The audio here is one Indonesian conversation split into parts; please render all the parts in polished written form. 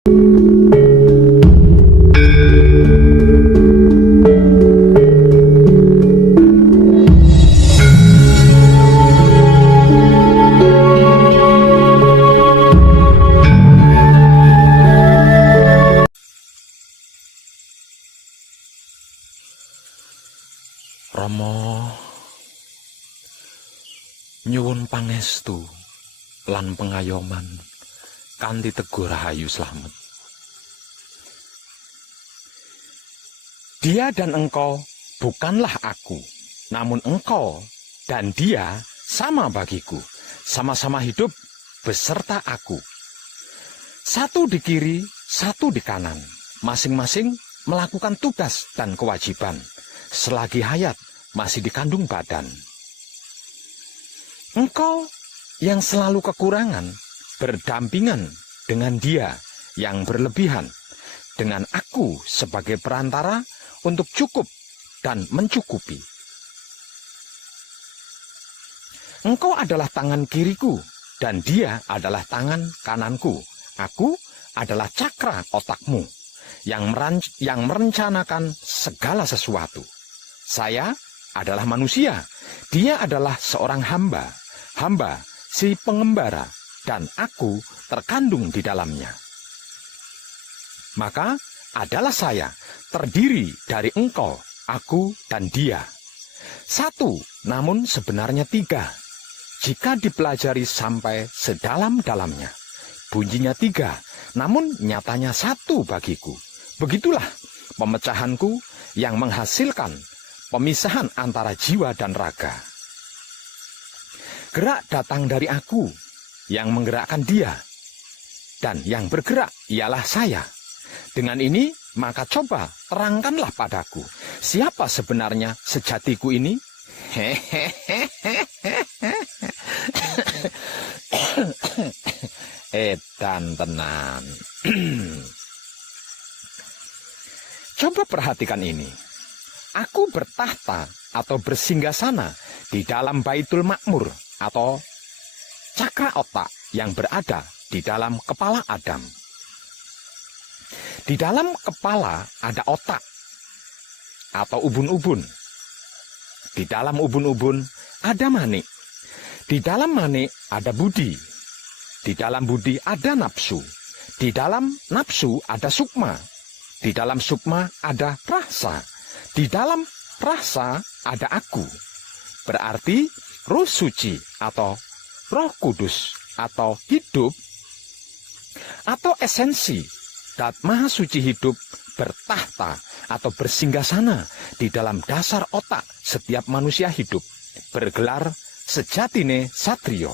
Rama nyuwun pangestu lan pengayoman kanthi Teguh Rahayu Slamet. Dia dan engkau bukanlah aku, namun engkau dan dia sama bagiku, sama-sama hidup beserta aku. Satu di kiri, satu di kanan, masing-masing melakukan tugas dan kewajiban selagi hayat masih dikandung badan. Engkau yang selalu kekurangan berdampingan dengan dia yang berlebihan, dengan aku sebagai perantara untuk cukup dan mencukupi. Engkau adalah tangan kiriku dan dia adalah tangan kananku. Aku adalah cakra otakmu yang merencanakan segala sesuatu. Saya adalah manusia, dia adalah seorang hamba si pengembara, dan aku terkandung di dalamnya. Maka adalah saya terdiri dari engkau, aku, dan dia. Satu, namun sebenarnya tiga. Jika dipelajari sampai sedalam-dalamnya, bunyinya tiga, namun nyatanya satu bagiku. Begitulah pemecahanku yang menghasilkan pemisahan antara jiwa dan raga. Gerak datang dari aku, yang menggerakkan dia, dan yang bergerak ialah saya. Dengan ini, maka coba terangkanlah padaku, siapa sebenarnya sejatiku ini? Edan tenan. Coba perhatikan ini. Aku bertahta atau bersinggasana di dalam Baitul Makmur atau cakra otak yang berada di dalam kepala Adam. Di dalam kepala ada otak atau ubun-ubun. Di dalam ubun-ubun ada manik. Di dalam manik ada budi. Di dalam budi ada nafsu. Di dalam nafsu ada sukma. Di dalam sukma ada rasa. Di dalam rasa ada aku. Berarti Roh Suci atau Roh Kudus atau hidup atau esensi Dat Maha Suci hidup bertahta atau bersinggasana di dalam dasar otak setiap manusia hidup, bergelar sejatine satrio.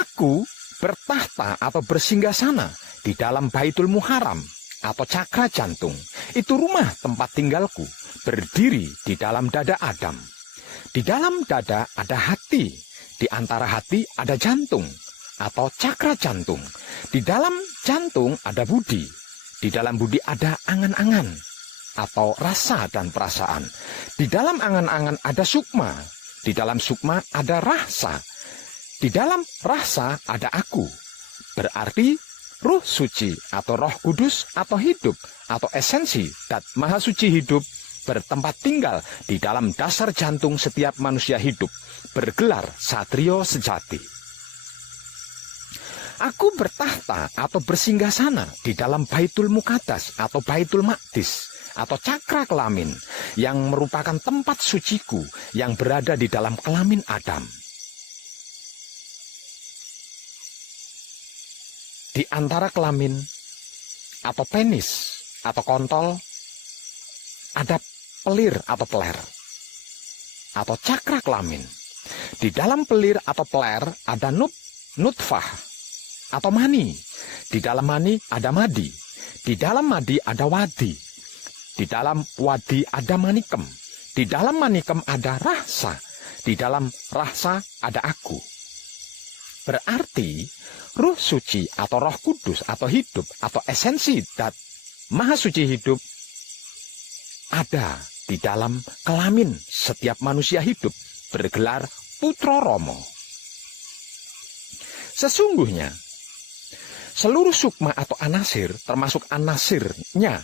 Aku bertahta atau bersinggasana di dalam Baitul Muharram atau cakra jantung. Itu rumah tempat tinggalku, berdiri di dalam dada Adam. Di dalam dada ada hati, di antara hati ada jantung atau cakra jantung. Di dalam jantung ada budi, di dalam budi ada angan-angan atau rasa dan perasaan. Di dalam angan-angan ada sukma, di dalam sukma ada rasa, di dalam rasa ada aku. Berarti Roh Suci atau Roh Kudus atau hidup atau esensi Dat Maha Suci hidup bertempat tinggal di dalam dasar jantung setiap manusia hidup, bergelar satrio sejati. Aku bertahta atau bersinggasana di dalam Baitul Muqaddas atau Baitul Maqdis atau cakra kelamin yang merupakan tempat suciku yang berada di dalam kelamin Adam. Di antara kelamin atau penis atau kontol ada pelir atau peler atau cakra kelamin. Di dalam pelir atau peler ada nutfah atau mani. Di dalam mani ada madi. Di dalam madi ada wadi. Di dalam wadi ada manikem. Di dalam manikem ada rasa. Di dalam rasa ada aku. Berarti Roh Suci atau Roh Kudus atau hidup atau esensi Dat Maha Suci hidup ada di dalam kelamin setiap manusia hidup, bergelar Putra Rama. Sesungguhnya Seluruh sukma atau anasir, termasuk anasirnya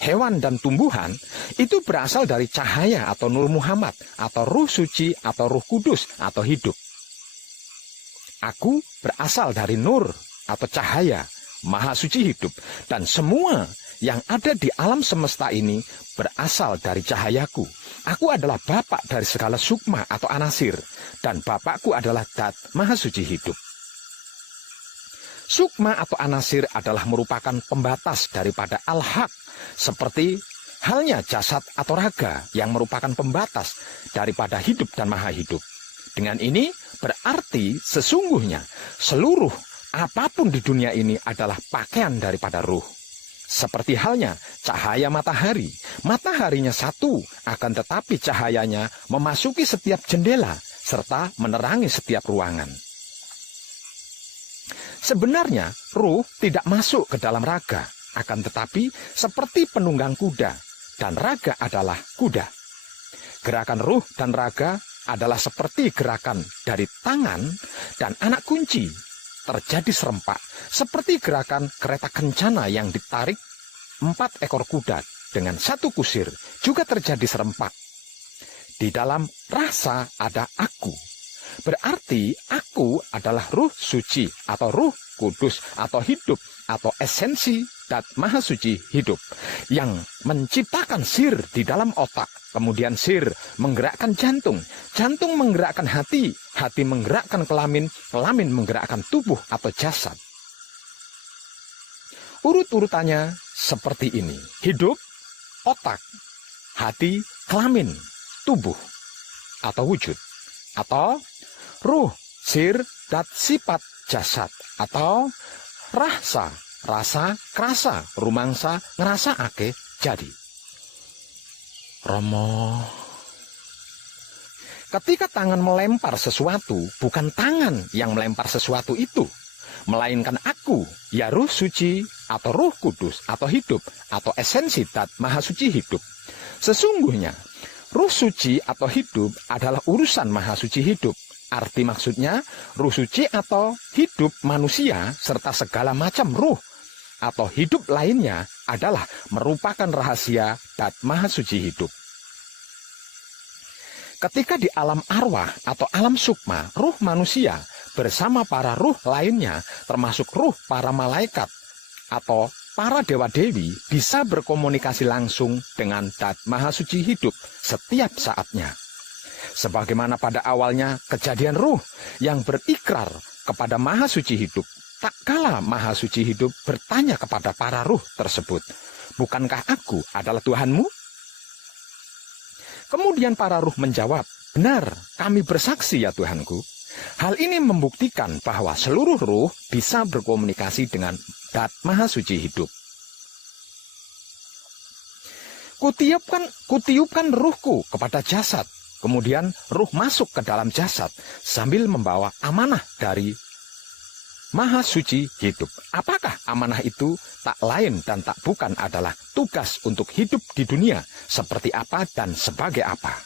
hewan dan tumbuhan, itu berasal dari cahaya atau Nur Muhammad, atau Ruh Suci, atau Ruh Kudus, atau hidup. Aku berasal dari Nur, atau cahaya, Maha Suci hidup, dan semua yang ada di alam semesta ini berasal dari cahayaku. Aku adalah bapak dari segala sukma atau anasir, dan bapakku adalah Dat, Maha Suci hidup. Sukma atau anasir adalah merupakan pembatas daripada al-haq, seperti halnya jasad atau raga yang merupakan pembatas daripada hidup dan maha hidup. Dengan ini berarti sesungguhnya seluruh apapun di dunia ini adalah pakaian daripada ruh. Seperti halnya cahaya matahari. Mataharinya satu, akan tetapi cahayanya memasuki setiap jendela serta menerangi setiap ruangan. Sebenarnya ruh tidak masuk ke dalam raga, akan tetapi seperti penunggang kuda, dan raga adalah kuda. Gerakan ruh dan raga adalah seperti gerakan dari tangan dan anak kunci, terjadi serempak, seperti gerakan kereta kencana yang ditarik 4 ekor kuda dengan 1 kusir, juga terjadi serempak. Di dalam rasa ada aku. Berarti aku adalah Ruh Suci atau Ruh Kudus atau hidup atau esensi Dat Maha Suci hidup yang menciptakan sir di dalam otak. Kemudian sir menggerakkan jantung, jantung menggerakkan hati, hati menggerakkan kelamin, kelamin menggerakkan tubuh atau jasad. Urut-urutannya seperti ini: hidup, otak, hati, kelamin, tubuh atau wujud, atau ruh, sir, dat, sifat, jasad, atau rasa, rasa, kerasa, rumangsa, ngerasa ake, jadi. Romo, ketika tangan melempar sesuatu, bukan tangan yang melempar sesuatu itu, melainkan aku, ya Ruh Suci atau Ruh Kudus atau hidup atau esensi Dat Maha Suci hidup. Sesungguhnya Ruh Suci atau hidup adalah urusan Maha Suci hidup. Arti maksudnya Ruh Suci atau hidup manusia serta segala macam ruh atau hidup lainnya adalah merupakan rahasia Dat Maha Suci hidup. Ketika di alam arwah atau alam sukma, ruh manusia bersama para ruh lainnya termasuk ruh para malaikat atau para dewa-dewi bisa berkomunikasi langsung dengan Dat Maha Suci hidup setiap saatnya. Sebagaimana pada awalnya kejadian ruh yang berikrar kepada Maha Suci hidup, tak kala Maha Suci hidup bertanya kepada para ruh tersebut, "Bukankah aku adalah Tuhanmu?" Kemudian para ruh menjawab, "Benar, kami bersaksi ya Tuhanku." Hal ini membuktikan bahwa seluruh ruh bisa berkomunikasi dengan Dat Maha Suci hidup. Kutiupkan ruhku kepada jasad. Kemudian ruh masuk ke dalam jasad sambil membawa amanah dari Maha Suci hidup. Apakah amanah itu? Tak lain dan tak bukan adalah tugas untuk hidup di dunia seperti apa dan sebagai apa.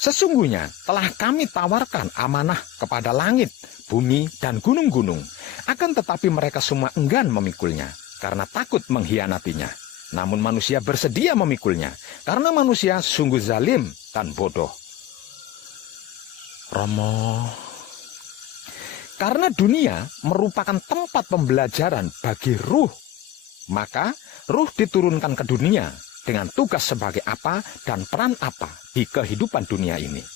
Sesungguhnya telah kami tawarkan amanah kepada langit, bumi, dan gunung-gunung. Akan tetapi mereka semua enggan memikulnya karena takut mengkhianatinya. Namun manusia bersedia memikulnya karena manusia sungguh zalim dan bodoh. Romo, karena dunia merupakan tempat pembelajaran bagi ruh, maka ruh diturunkan ke dunia dengan tugas sebagai apa dan peran apa di kehidupan dunia ini.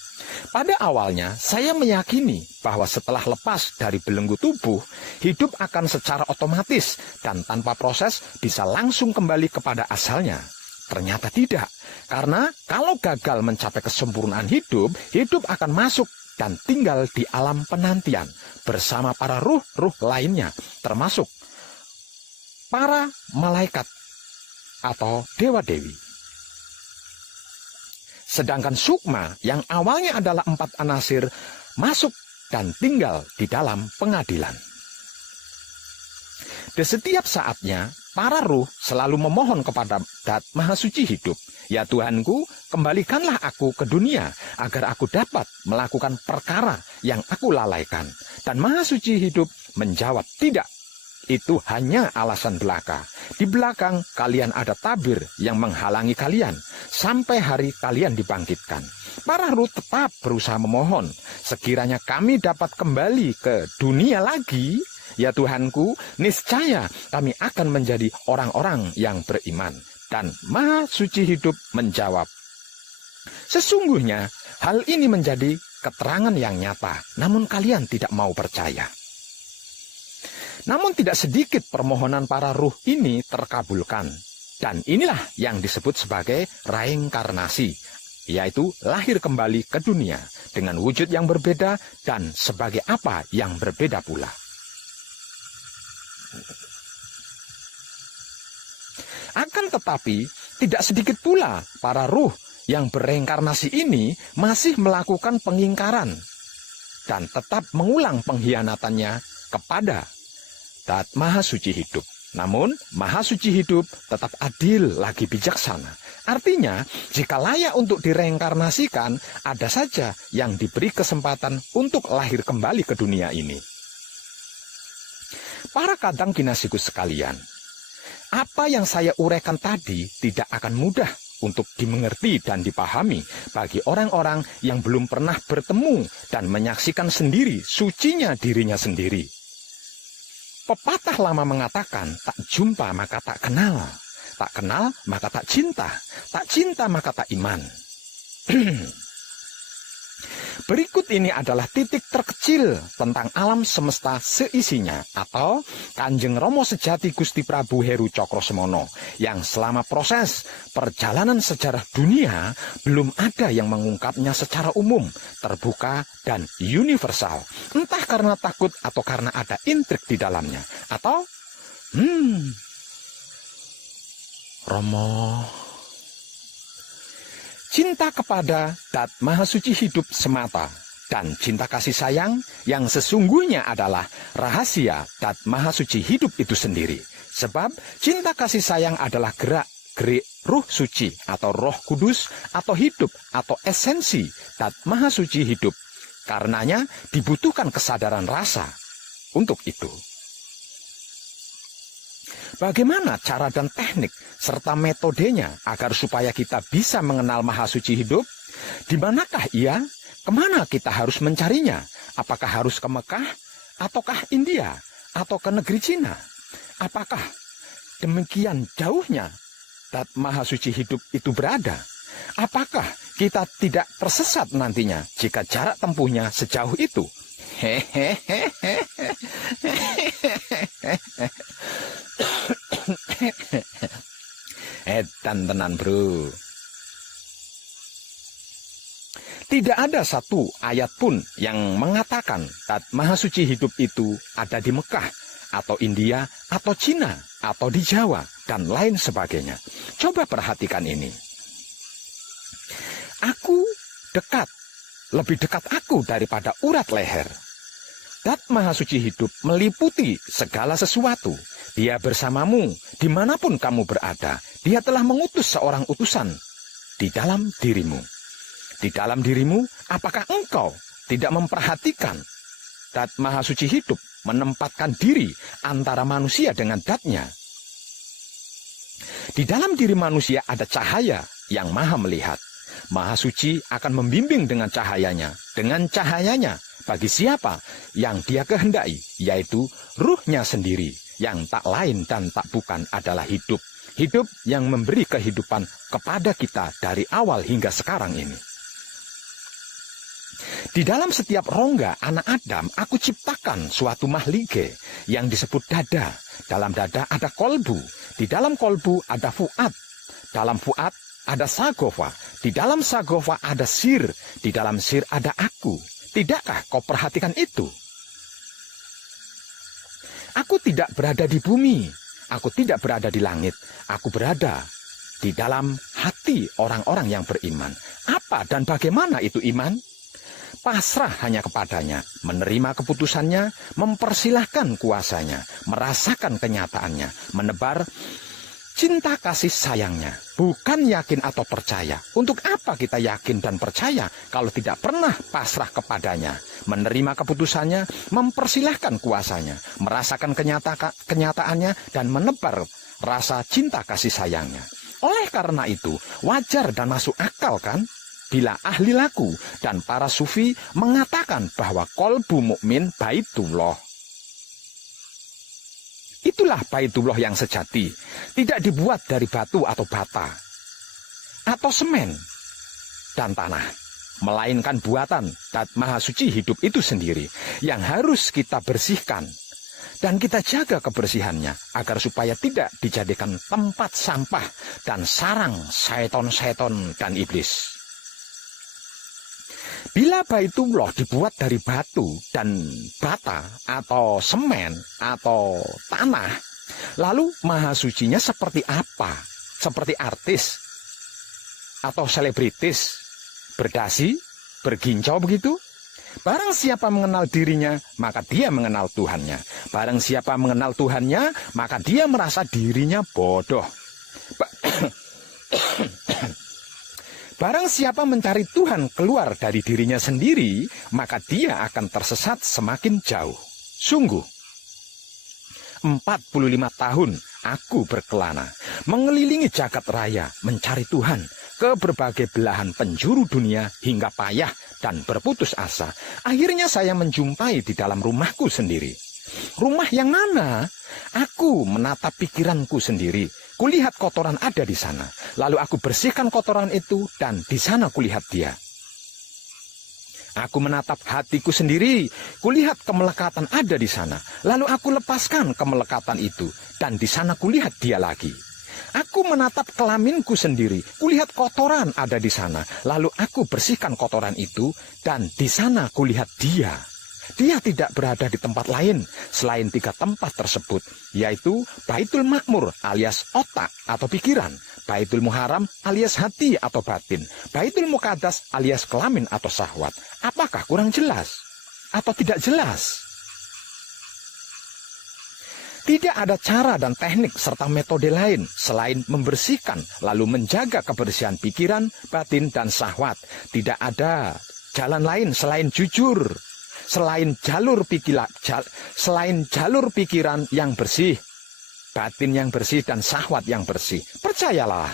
Pada awalnya saya meyakini bahwa setelah lepas dari belenggu tubuh, hidup akan secara otomatis dan tanpa proses bisa langsung kembali kepada asalnya. Ternyata tidak, karena kalau gagal mencapai kesempurnaan hidup, hidup akan masuk dan tinggal di alam penantian bersama para ruh-ruh lainnya, termasuk para malaikat atau dewa-dewi. Sedangkan sukma yang awalnya adalah 4 anasir masuk dan tinggal di dalam pengadilan. Di setiap saatnya, para ruh selalu memohon kepada Dat Maha Suci Hidup, "Ya Tuhanku, kembalikanlah aku ke dunia, agar aku dapat melakukan perkara yang aku lalaikan." Dan Maha Suci Hidup menjawab, "Tidak, itu hanya alasan belaka. Di belakang kalian ada tabir yang menghalangi kalian, sampai hari kalian dibangkitkan." Para ruh tetap berusaha memohon, "Sekiranya kami dapat kembali ke dunia lagi, ya Tuhanku, niscaya kami akan menjadi orang-orang yang beriman." Dan Maha Suci Hidup menjawab, "Sesungguhnya hal ini menjadi keterangan yang nyata, namun kalian tidak mau percaya." Namun tidak sedikit permohonan para ruh ini terkabulkan. Dan inilah yang disebut sebagai reinkarnasi, yaitu lahir kembali ke dunia dengan wujud yang berbeda dan sebagai apa yang berbeda pula. Akan tetapi, tidak sedikit pula para ruh yang bereinkarnasi ini masih melakukan pengingkaran dan tetap mengulang pengkhianatannya kepada Dat Maha Suci Hidup. Namun, Maha Suci Hidup tetap adil lagi bijaksana. Artinya, jika layak untuk direinkarnasikan, ada saja yang diberi kesempatan untuk lahir kembali ke dunia ini. Para kadang kinasiku sekalian, apa yang saya uraikan tadi tidak akan mudah untuk dimengerti dan dipahami bagi orang-orang yang belum pernah bertemu dan menyaksikan sendiri sucinya dirinya sendiri. Pepatah lama mengatakan, "Tak jumpa maka tak kenal, tak kenal maka tak cinta, tak cinta maka tak iman." Berikut ini adalah titik terkecil tentang alam semesta seisinya, atau Kanjeng Rama Sejati Gusti Prabu Heru Cokrosemono, yang selama proses perjalanan sejarah dunia belum ada yang mengungkapnya secara umum, terbuka, dan universal. Entah karena takut atau karena ada intrik di dalamnya, atau Romo, cinta kepada Dat Maha Suci Hidup semata, dan cinta kasih sayang yang sesungguhnya adalah rahasia Dat Maha Suci Hidup itu sendiri. Sebab cinta kasih sayang adalah gerak-gerik ruh suci atau roh kudus atau hidup atau esensi Dat Maha Suci Hidup. Karenanya dibutuhkan kesadaran rasa untuk itu. Bagaimana cara dan teknik serta metodenya agar supaya kita bisa mengenal Maha Suci Hidup? Di manakah ia? Kemana kita harus mencarinya? Apakah harus ke Mekah? Ataukah India? Atau ke negeri Cina? Apakah demikian jauhnya Dat Maha Suci Hidup itu berada? Apakah kita tidak tersesat nantinya jika jarak tempuhnya sejauh itu? Edan tenan bro. Tidak ada satu ayat pun yang mengatakan Dat Maha Suci Hidup itu ada di Mekah, atau India, atau Cina, atau di Jawa, dan lain sebagainya. Coba perhatikan ini. Aku dekat, lebih dekat aku daripada urat leher. Dat Maha Suci Hidup meliputi segala sesuatu. Dia bersamamu dimanapun kamu berada. Dia telah mengutus seorang utusan di dalam dirimu. Di dalam dirimu, apakah engkau tidak memperhatikan Dat Maha Suci Hidup menempatkan diri antara manusia dengan datnya? Di dalam diri manusia ada cahaya yang maha melihat. Maha Suci akan membimbing dengan cahayanya. Dengan cahayanya, bagi siapa yang dia kehendaki, yaitu ruhnya sendiri, yang tak lain dan tak bukan adalah hidup. Hidup yang memberi kehidupan kepada kita dari awal hingga sekarang ini. Di dalam setiap rongga anak Adam, aku ciptakan suatu mahlige yang disebut dada. Dalam dada ada kolbu. Di dalam kolbu ada fuad. Dalam fuad ada sagofa. Di dalam sagofa ada sir. Di dalam sir ada aku. Tidakkah kau perhatikan itu? Aku tidak berada di bumi. Aku tidak berada di langit. Aku berada di dalam hati orang-orang yang beriman. Apa dan bagaimana itu iman? pasrah hanya kepadanya, menerima keputusannya, mempersilahkan kuasanya, merasakan kenyataannya, menebar cinta kasih sayangnya, bukan yakin atau percaya. Untuk apa kita yakin dan percaya kalau tidak pernah pasrah kepadanya, menerima keputusannya, mempersilahkan kuasanya, merasakan kenyataannya, dan menebar rasa cinta kasih sayangnya. Oleh karena itu, wajar dan masuk akal kan bila ahli laku dan para sufi mengatakan bahwa kolbu mukmin baitullah. Itulah baitullah yang sejati, tidak dibuat dari batu atau bata, atau semen dan tanah, melainkan buatan Zat Maha Suci hidup itu sendiri yang harus kita bersihkan dan kita jaga kebersihannya agar supaya tidak dijadikan tempat sampah dan sarang syaiton-syaiton dan iblis. Bila baitullah dibuat dari batu dan bata atau semen atau tanah, lalu Maha Sucinya seperti apa? Seperti artis atau selebritis, berdasi, bergincau begitu? Barang siapa mengenal dirinya, maka dia mengenal Tuhannya. Barang siapa mengenal Tuhannya, maka dia merasa dirinya bodoh. Barang siapa mencari Tuhan keluar dari dirinya sendiri, maka dia akan tersesat semakin jauh. Sungguh, 45 tahun aku berkelana, mengelilingi jagat raya, mencari Tuhan ke berbagai belahan penjuru dunia hingga payah dan berputus asa. Akhirnya saya menjumpai di dalam rumahku sendiri. Rumah yang mana? Aku menatap pikiranku sendiri. Kulihat kotoran ada di sana. Lalu aku bersihkan kotoran itu dan di sana kulihat dia. Aku menatap hatiku sendiri. Kulihat kemelekatan ada di sana. Lalu aku lepaskan kemelekatan itu dan di sana kulihat dia lagi. Aku menatap kelaminku sendiri. Kulihat kotoran ada di sana. Lalu aku bersihkan kotoran itu dan di sana kulihat dia. Dia tidak berada di tempat lain selain 3 tempat tersebut, yaitu Baitul Makmur alias otak atau pikiran, Baitul Muharram alias hati atau batin, Baitul Muqaddas alias kelamin atau syahwat. Apakah kurang jelas atau tidak jelas? Tidak ada cara dan teknik serta metode lain selain membersihkan lalu menjaga kebersihan pikiran, batin, dan syahwat. Tidak ada jalan lain selain jujur. Selain jalur pikiran yang bersih, batin yang bersih, dan syahwat yang bersih. Percayalah,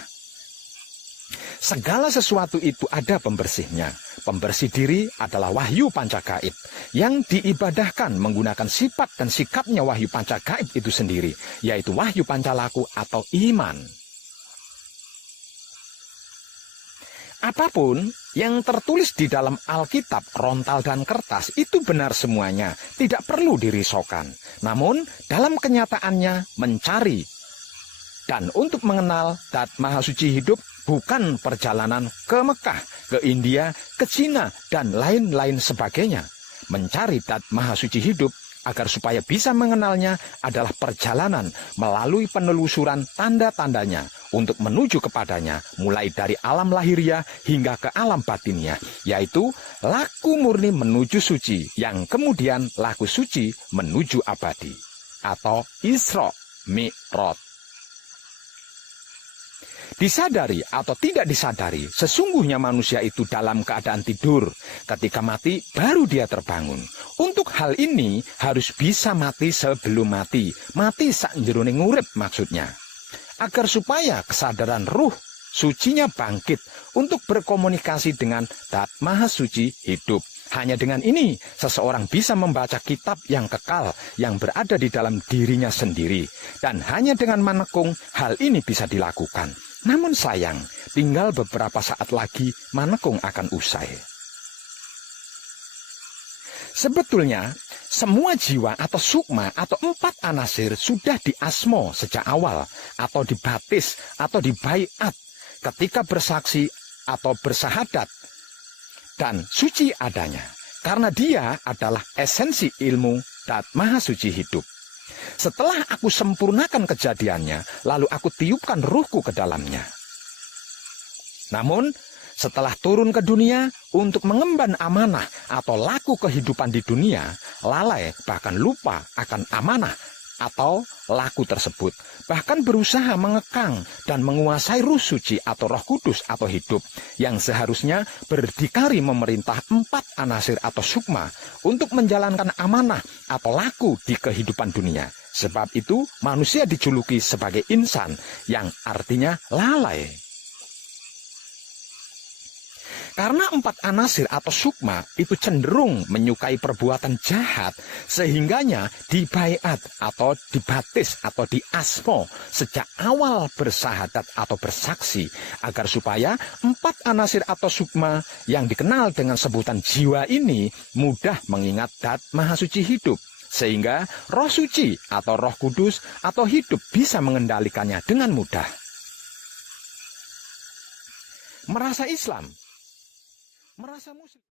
segala sesuatu itu ada pembersihnya. Pembersih diri adalah wahyu pancagaib yang diibadahkan menggunakan sifat dan sikapnya wahyu pancagaib itu sendiri, yaitu wahyu pancalaku atau iman. Apapun yang tertulis di dalam Alkitab, rontal dan kertas itu benar semuanya, tidak perlu dirisaukan. Namun dalam kenyataannya mencari dan untuk mengenal Zat Maha Suci hidup bukan perjalanan ke Mekah, ke India, ke Cina, dan lain-lain sebagainya. Mencari Zat Maha Suci hidup agar supaya bisa mengenalnya adalah perjalanan melalui penelusuran tanda-tandanya untuk menuju kepadanya, mulai dari alam lahiriah hingga ke alam batinnya, yaitu laku murni menuju suci, yang kemudian laku suci menuju abadi, atau Isra Mi'raj. Disadari atau tidak disadari, sesungguhnya manusia itu dalam keadaan tidur. Ketika mati, baru dia terbangun. Untuk hal ini harus bisa mati sebelum mati. Mati sak jerone ngurip maksudnya. Agar supaya kesadaran ruh sucinya bangkit untuk berkomunikasi dengan Zat Maha Suci hidup. Hanya dengan ini, seseorang bisa membaca kitab yang kekal yang berada di dalam dirinya sendiri. Dan hanya dengan manekung, hal ini bisa dilakukan. Namun sayang, tinggal beberapa saat lagi manekung akan usai. Sebetulnya, semua jiwa atau sukma atau 4 anasir sudah diasmo sejak awal, atau dibaptis, atau dibaiat ketika bersaksi atau bersahadat, dan suci adanya. Karena dia adalah esensi ilmu Zat Maha Suci hidup. Setelah aku sempurnakan kejadiannya, lalu aku tiupkan ruhku ke dalamnya. Namun, Setelah turun ke dunia untuk mengemban amanah atau laku kehidupan di dunia, lalai bahkan lupa akan amanah atau laku tersebut, bahkan berusaha mengekang dan menguasai Ruh Suci atau Roh Kudus atau hidup yang seharusnya berdikari memerintah 4 anasir atau sukma untuk menjalankan amanah atau laku di kehidupan dunia. Sebab itu manusia dijuluki sebagai insan, yang artinya lalai. Karena 4 anasir atau sukma itu cenderung menyukai perbuatan jahat, sehingganya dibaiat atau dibatis atau diasmo sejak awal bersahadat atau bersaksi, agar supaya 4 anasir atau sukma yang dikenal dengan sebutan jiwa ini mudah mengingat Dat Maha Suci hidup, sehingga Roh Suci atau Roh Kudus atau hidup bisa mengendalikannya dengan mudah. Merasa Islam, merasa Muslim.